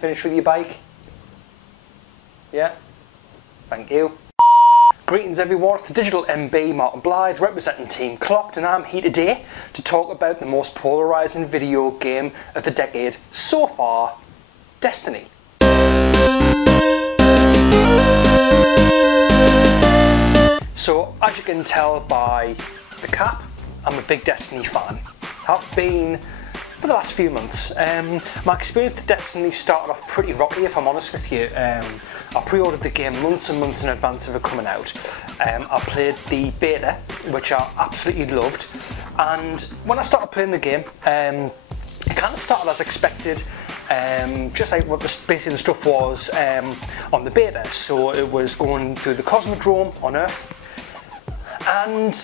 Finished with your bike? Yeah? Thank you. Greetings everyone, it's the Digital MB Martin Blythe representing Team Clocked, and I'm here today to talk about the most polarising video game of the decade so far, Destiny. So as you can tell by the cap, I'm a big Destiny fan. I've been for the last few months. My experience with Destiny started off pretty rocky, if I'm honest with you. I pre-ordered the game months and months in advance of it coming out. I played the beta, which I absolutely loved, and when I started playing the game, it kind of started as expected, just like what basically the stuff was on the beta. So it was going through the Cosmodrome on Earth, and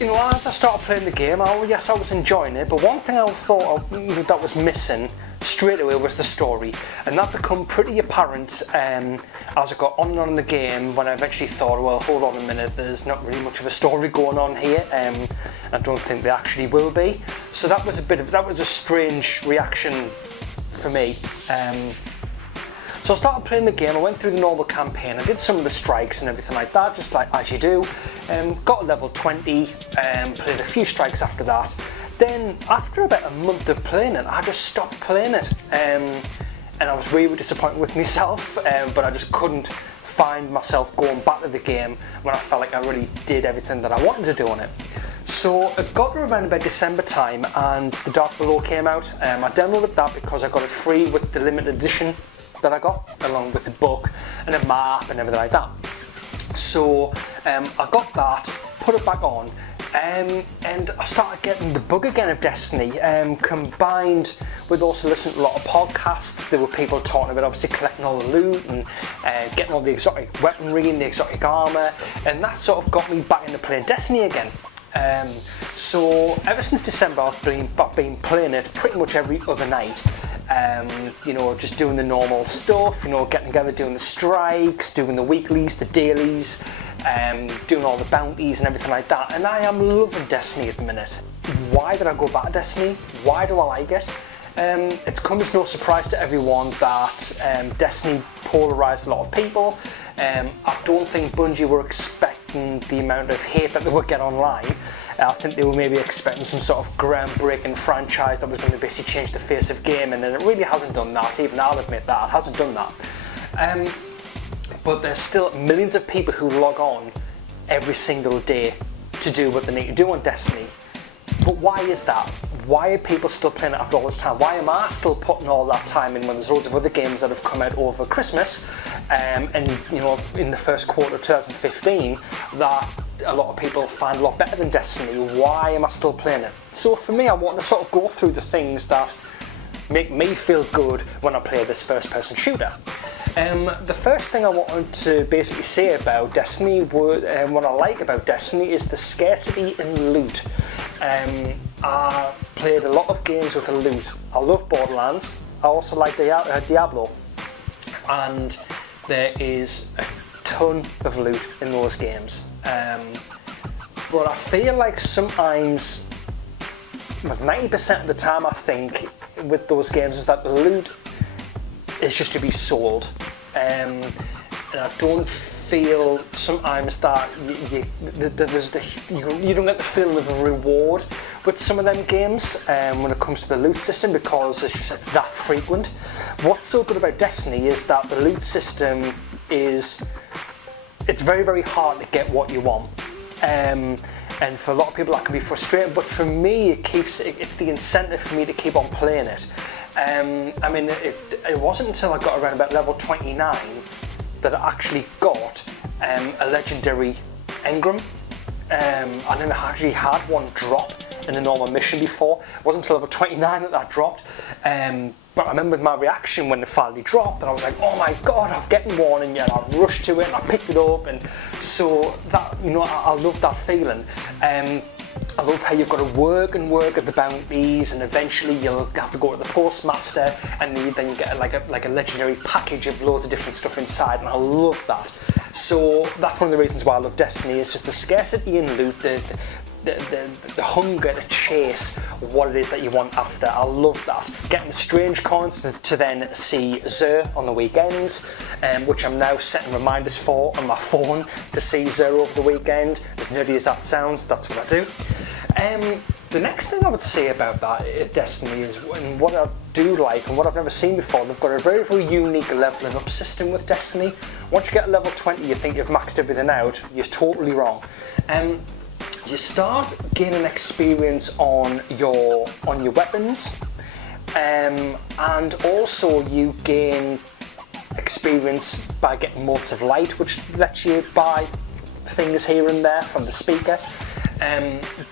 you know, as I started playing the game, yes, I was enjoying it, but one thing I thought that was missing straight away was the story, and that became pretty apparent as I got on and on in the game, when I eventually thought, well, hold on a minute, there's not really much of a story going on here, I don't think there actually will be. So that was a strange reaction for me. So I started playing the game, I went through the normal campaign, I did some of the strikes and everything like that, just like as you do. Got a level 20, played a few strikes after that. Then after about a month of playing it, I just stopped playing it. And I was really disappointed with myself, but I just couldn't find myself going back to the game when I felt like I really did everything that I wanted to do on it. So it got to around about December time and The Dark Below came out. I downloaded that because I got it free with the limited edition that I got, along with the book and a map and everything like that. So I got that, put it back on, and I started getting the bug again of Destiny, combined with also listening to a lot of podcasts. There were people talking about obviously collecting all the loot and getting all the exotic weaponry and the exotic armour, and that sort of got me back into playing Destiny again. So ever since December I've been playing it pretty much every other night. You know, just doing the normal stuff, you know, getting together, doing the strikes, doing the weeklies, the dailies, doing all the bounties and everything like that, and I am loving Destiny at the minute. Why did I go back to Destiny? Why do I like it? It comes as no surprise to everyone that Destiny polarised a lot of people. I don't think Bungie were expecting the amount of hate that they would get online. I think they were maybe expecting some sort of groundbreaking franchise that was going to basically change the face of gaming, and it really hasn't done that. Even I'll admit that, it hasn't done that. But there's still millions of people who log on every single day to do what they need to do on Destiny. But why is that? Why are people still playing it after all this time? Why am I still putting all that time in when there's loads of other games that have come out over Christmas and you know, in the first quarter of 2015 that a lot of people find a lot better than Destiny? Why am I still playing it? So for me, I want to sort of go through the things that make me feel good when I play this first-person shooter. The first thing I wanted to basically say about Destiny, what I like about Destiny, is the scarcity in loot. I've played a lot of games with the loot. I love Borderlands. I also like Diablo, and there is a ton of loot in those games. But I feel like sometimes, like 90% of the time, I think with those games is that the loot is just to be sold, and I don't feel sometimes that you don't get the feeling of a reward with some of them games when it comes to the loot system, because it's that frequent. What's so good about Destiny is that the loot system is, it's very, very hard to get what you want. And for a lot of people that can be frustrating, but for me it's the incentive for me to keep on playing it. I mean, it wasn't until I got around about level 29 that I actually got a legendary engram. I never actually had one drop in a normal mission before. It wasn't until level 29 that dropped. But I remember my reaction when it finally dropped, and I was like, oh my god, I'm getting one, and yeah, I rushed to it and I picked it up, and so that, you know, I love that feeling. I love how you've got to work and work at the bounties, and eventually you'll have to go to the postmaster, and then you get like a legendary package of loads of different stuff inside, and I love that. So that's one of the reasons why I love Destiny. It's just the scarcity in loot, the hunger to chase what it is that you want after. I love that. Getting the strange coins to then see Zer on the weekends, which I'm now setting reminders for on my phone to see Zer over the weekend. As nerdy as that sounds, that's what I do. The next thing I would say about that Destiny is, and what I do like and what I've never seen before, they've got a very, very unique leveling up system with Destiny. Once you get to level 20, you think you've maxed everything out. You're totally wrong. You start gaining experience on your weapons, and also you gain experience by getting motes of light, which lets you buy things here and there from the speaker.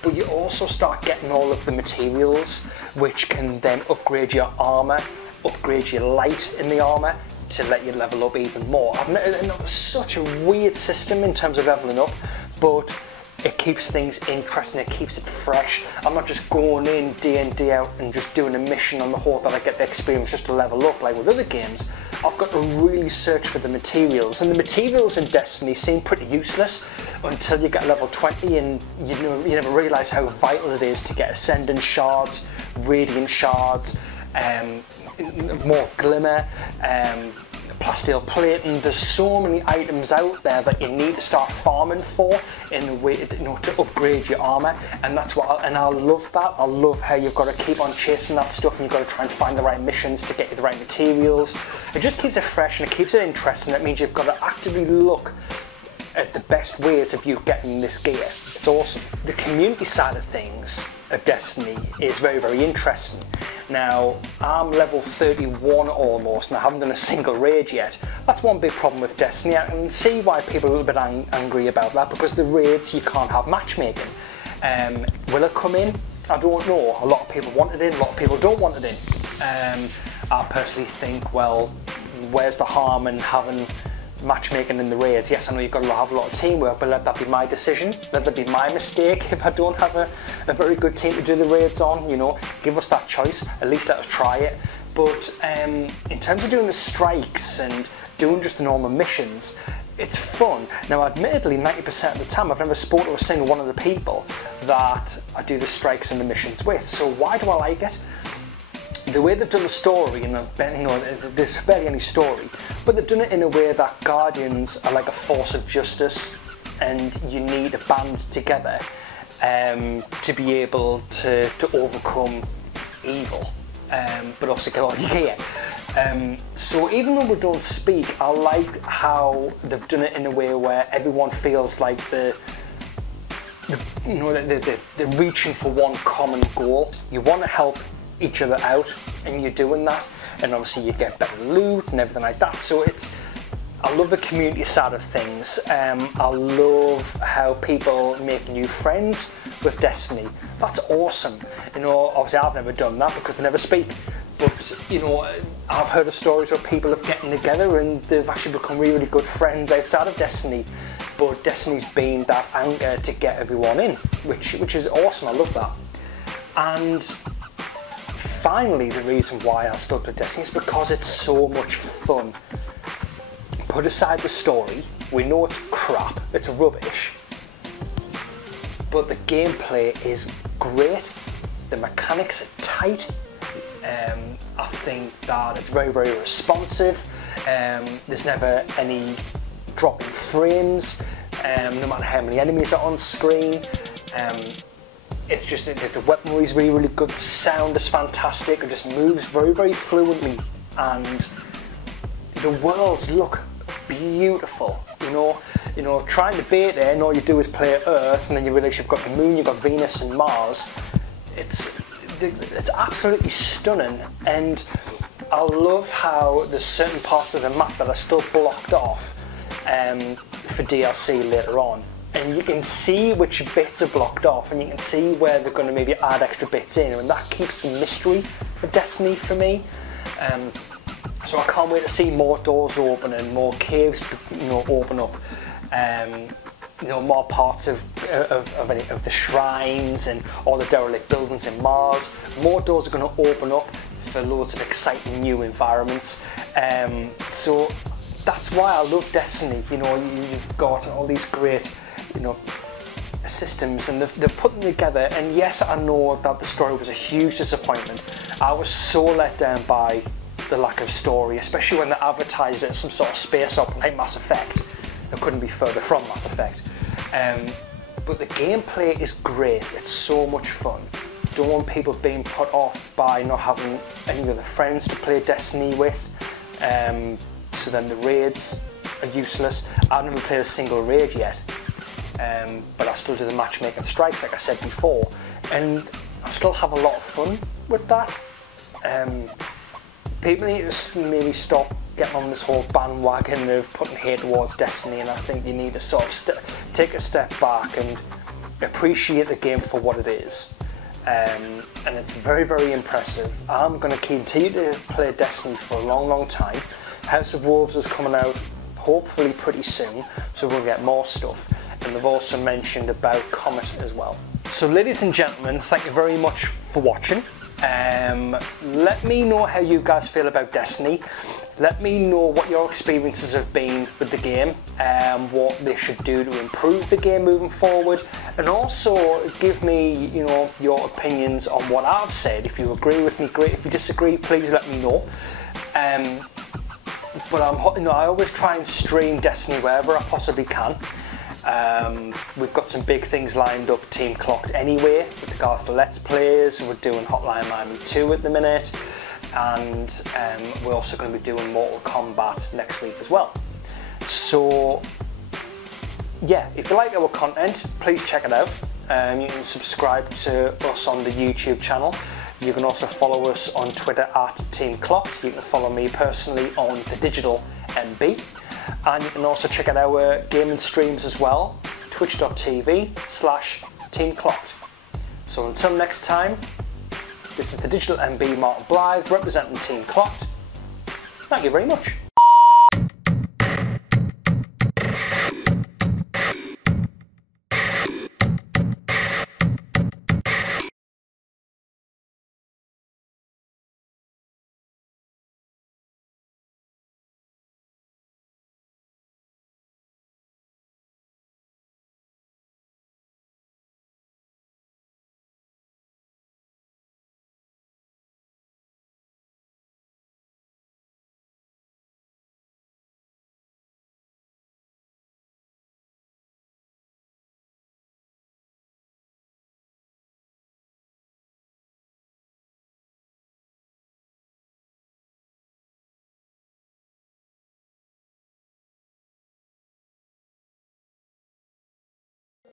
But you also start getting all of the materials, which can then upgrade your armour, upgrade your light in the armour to let you level up even more. It's such a weird system in terms of leveling up, but it keeps things interesting, it keeps it fresh. I'm not just going in day in, day out and just doing a mission on the hope that I get the experience just to level up like with other games. I've got to really search for the materials, and the materials in Destiny seem pretty useless until you get level 20 and you never realise how vital it is to get Ascendant Shards, Radiant Shards, more Glimmer, plasteel plating. There's so many items out there that you need to start farming for in a way to upgrade your armor, and that's what I love that. I love how you've got to keep on chasing that stuff, and you've got to try and find the right missions to get you the right materials. It just keeps it fresh and it keeps it interesting. That means you've got to actively look at the best ways of you getting this gear. It's awesome. The community side of things of Destiny is very, very interesting. Now, I'm level 31 almost, and I haven't done a single raid yet. That's one big problem with Destiny. I can see why people are a little bit angry about that, because the raids, you can't have matchmaking. Will it come in? I don't know. A lot of people want it in, a lot of people don't want it in. I personally think, well, where's the harm in having matchmaking in the raids? Yes, I know you've got to have a lot of teamwork, but let that be my decision. Let that be my mistake if I don't have a very good team to do the raids on. Give us that choice. At least let us try it. But in terms of doing the strikes and doing just the normal missions, it's fun. Now, admittedly, 90% of the time, I've never spoken to a single one of the people that I do the strikes and the missions with. So why do I like it? The way they've done the story, and there's barely any story, but they've done it in a way that Guardians are like a force of justice, and you need to band together to be able to overcome evil, but also get all your gear. So even though we don't speak, I like how they've done it in a way where everyone feels like they're reaching for one common goal. You want to help each other out, and you're doing that, and obviously you get better loot and everything like that. So I love the community side of things. I love how people make new friends with Destiny. That's awesome. Obviously I've never done that because they never speak, but I've heard of stories where people have gotten together and they've actually become really, really good friends outside of Destiny. But Destiny's been that anchor to get everyone in, which is awesome. I love that. And finally, the reason why I stuck with Destiny is because it's so much fun. Put aside the story, we know it's crap, it's rubbish, but the gameplay is great, the mechanics are tight, I think that it's very, very responsive, there's never any drop in frames, no matter how many enemies are on screen. It's just the weaponry is really, really good. The sound is fantastic. It just moves very, very fluently, and the worlds look beautiful. Trying to beat it, and all you do is play Earth, and then you realise you've got the Moon, you've got Venus and Mars. It's absolutely stunning, and I love how there's certain parts of the map that are still blocked off for DLC later on. And you can see which bits are blocked off, and you can see where they're going to maybe add extra bits in, and that keeps the mystery of Destiny for me. So I can't wait to see more doors open and more caves, open up. More parts of the shrines and all the derelict buildings in Mars. More doors are going to open up for loads of exciting new environments. So that's why I love Destiny. You've got all these great systems, and they've put them together, and yes, I know that the story was a huge disappointment. I was so let down by the lack of story, especially when they advertised it as some sort of space opera like Mass Effect. It couldn't be further from Mass Effect. But the gameplay is great, it's so much fun. Don't want people being put off by not having any other friends to play Destiny with, so then the raids are useless. I've never played a single raid yet, but I still do the matchmaking strikes like I said before, and I still have a lot of fun with that. People need to maybe stop getting on this whole bandwagon of putting hate towards Destiny, and I think you need to sort of take a step back and appreciate the game for what it is. And it's very, very impressive. I'm going to continue to play Destiny for a long, long time. House of Wolves is coming out hopefully pretty soon, so we'll get more stuff. And they've also mentioned about Comet as well. So ladies and gentlemen, thank you very much for watching. Let me know how you guys feel about Destiny. Let me know what your experiences have been with the game and what they should do to improve the game moving forward, and also give me, you know, your opinions on what I've said. If you agree with me, great. If you disagree, please let me know. But I always try and stream Destiny wherever I possibly can. We've got some big things lined up, Team Clocked anyway, with regards to Let's Plays. We're doing Hotline Miami 2 at the minute, and we're also going to be doing Mortal Kombat next week as well. So yeah, if you like our content, please check it out. You can subscribe to us on the YouTube channel. You can also follow us on Twitter at Team Clocked. You can follow me personally on the Digital MB. And you can also check out our gaming streams as well, twitch.tv/Team Clocked. So until next time, this is the Digital MB Martin Blythe representing Team Clocked. Thank you very much.